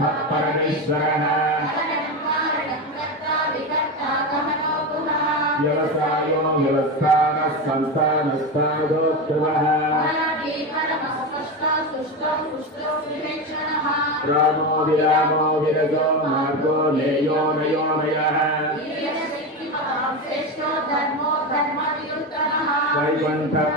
गर्भः परमेश्वरः व्यवसायो व्यवस्थानः संस्थानस्थानोत्तमः रामो विरामो विरजो मार्गो नेयो नयो नयः वैकुण्ठः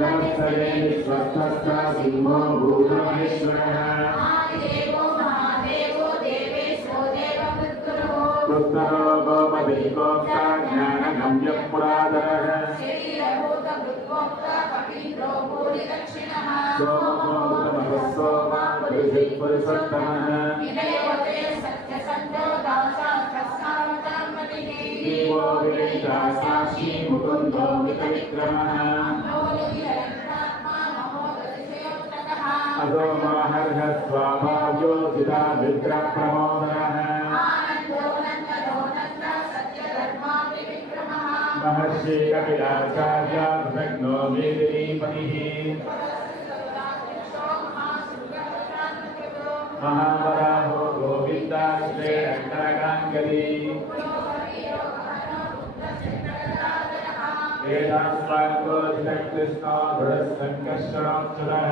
नमस्तये विश्वस्तस्य सिंहो भूतमहेश्वरः उत्तरो गोपति गोप्ता ज्ञानगम्यः पुरातरः सोमोतमः सोमा पुरुषोत्तमः देवो विवेका साक्षी मुकुन्दो मितविक्रमः असोमा हर्ष स्वामा ज्योतिषा विक्रमोदरः महर्षि कपिलाचार्य भग्नो वेदरीपतिः महावराहो गोविन्दाश्रे रङ्गरकाङ्गरी वेदास्वाङ्गो कृष्णो दृढसङ्कर्षणोक्षरः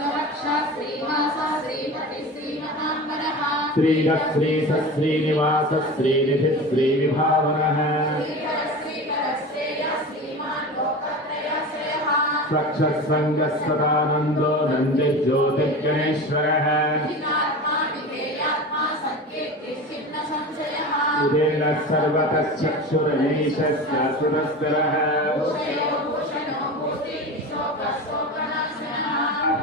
श्रीगश्रीसश्रीनिवासश्रीनिधिश्रीविभावनः प्रक्षसङ्गस्तदानन्दो ज्योतिर्गणेशर उदेन सर्वतश्चक्षुरणेशस्यासुरस्तरः